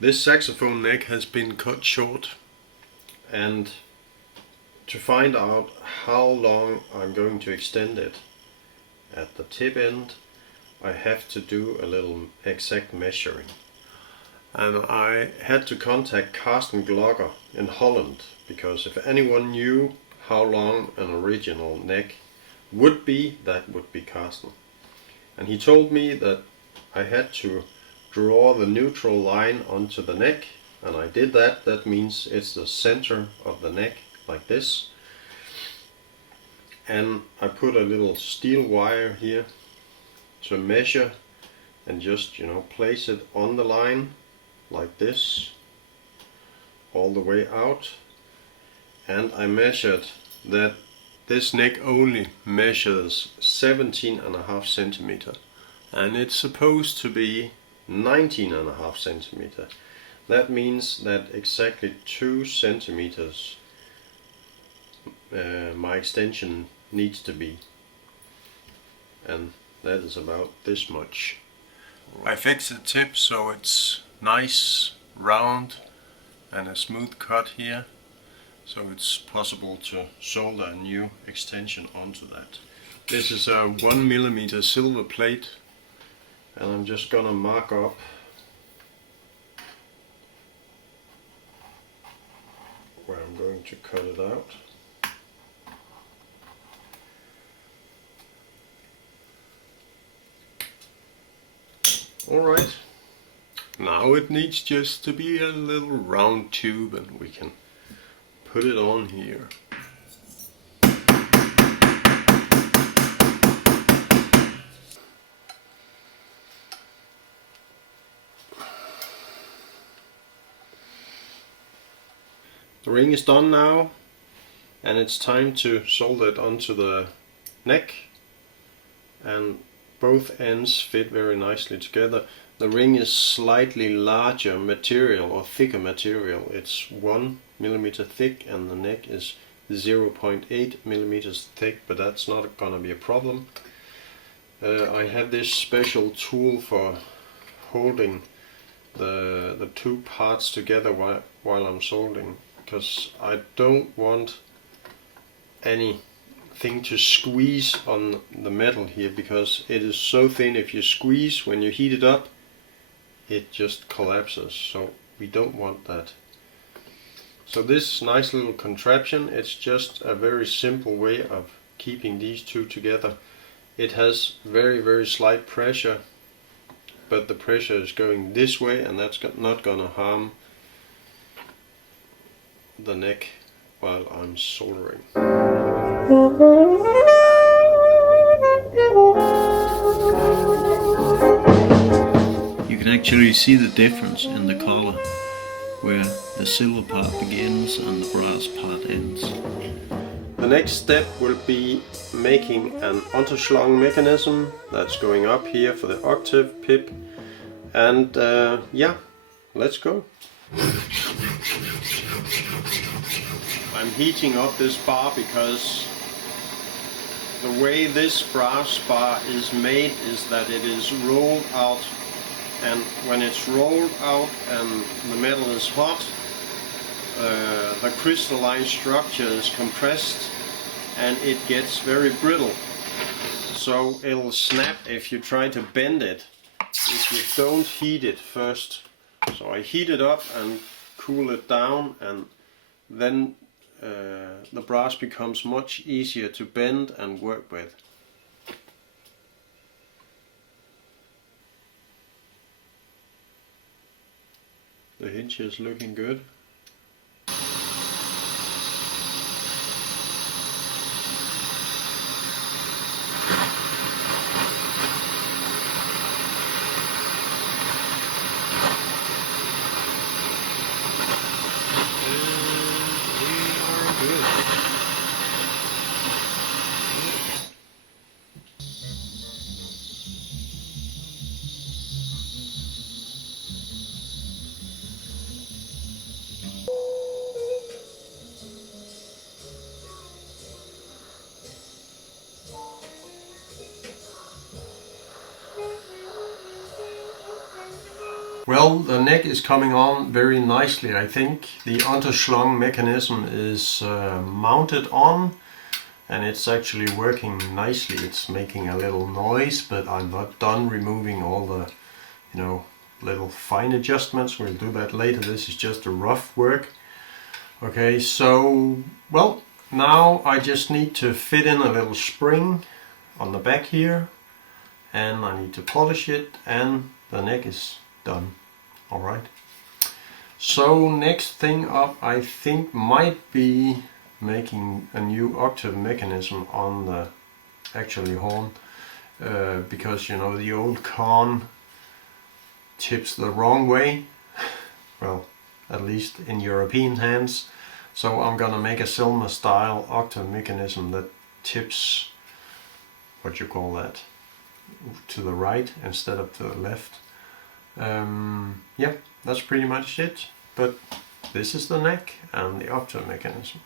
This saxophone neck has been cut short, and to find out how long I'm going to extend it at the tip end, I have to do a little exact measuring. And I had to contact Karsten Glogger in Holland, because if anyone knew how long an original neck would be, that would be Karsten. And he told me that I had to draw the neutral line onto the neck, and I did that. That means it's the center of the neck, like this. And I put a little steel wire here to measure and just, place it on the line like this all the way out. And I measured that this neck only measures 17.5 centimeter, and it's supposed to be 19.5 centimeter. That means that exactly 2 centimeters my extension needs to be, and that is about this much. I fixed the tip so it's nice, round, and a smooth cut here, so it's possible to solder a new extension onto that. This is a 1mm silver plate, and I'm just gonna mark up where I'm going to cut it out. Alright, now it needs just to be a little round tube, and we can put it on here. The ring is done now, and it's time to solder it onto the neck, and both ends fit very nicely together. The ring is slightly larger material, or thicker material. It's 1mm thick, and the neck is 0.8mm thick, but that's not gonna be a problem. I have this special tool for holding the two parts together while I'm soldering, because I don't want anything to squeeze on the metal here, because it is so thin. If you squeeze, when you heat it up, it just collapses, so we don't want that. So this nice little contraption, it's just a very simple way of keeping these two together. It has very, very slight pressure, but the pressure is going this way, and that's not gonna harm the neck while I'm soldering. You can actually see the difference in the color, where the silver part begins and the brass part ends. The next step will be making an unterslung mechanism that's going up here for the octave pip, and yeah, let's go. I'm heating up this bar because the way this brass bar is made is that it is rolled out, and when it's rolled out and the metal is hot, the crystalline structure is compressed and it gets very brittle. So it'll snap if you try to bend it if you don't heat it first. So I heat it up and cool it down, and then the brass becomes much easier to bend and work with. The hinge is looking good. Well, the neck is coming on very nicely. I think the unterslung mechanism is mounted on, and it's actually working nicely. It's making a little noise, but I'm not done removing all the, you know, little fine adjustments. We'll do that later. This is just a rough work. Okay, so, well, now I just need to fit in a little spring on the back here, and I need to polish it, and the neck is done. Alright, so next thing up I think might be making a new octave mechanism on the actually horn, because you know the old Conn tips the wrong way, well, at least in European hands. So I'm gonna make a Selma style octave mechanism that tips, what you call that, to the right instead of to the left. Yeah, that's pretty much it, but this is the neck and the octave mechanism.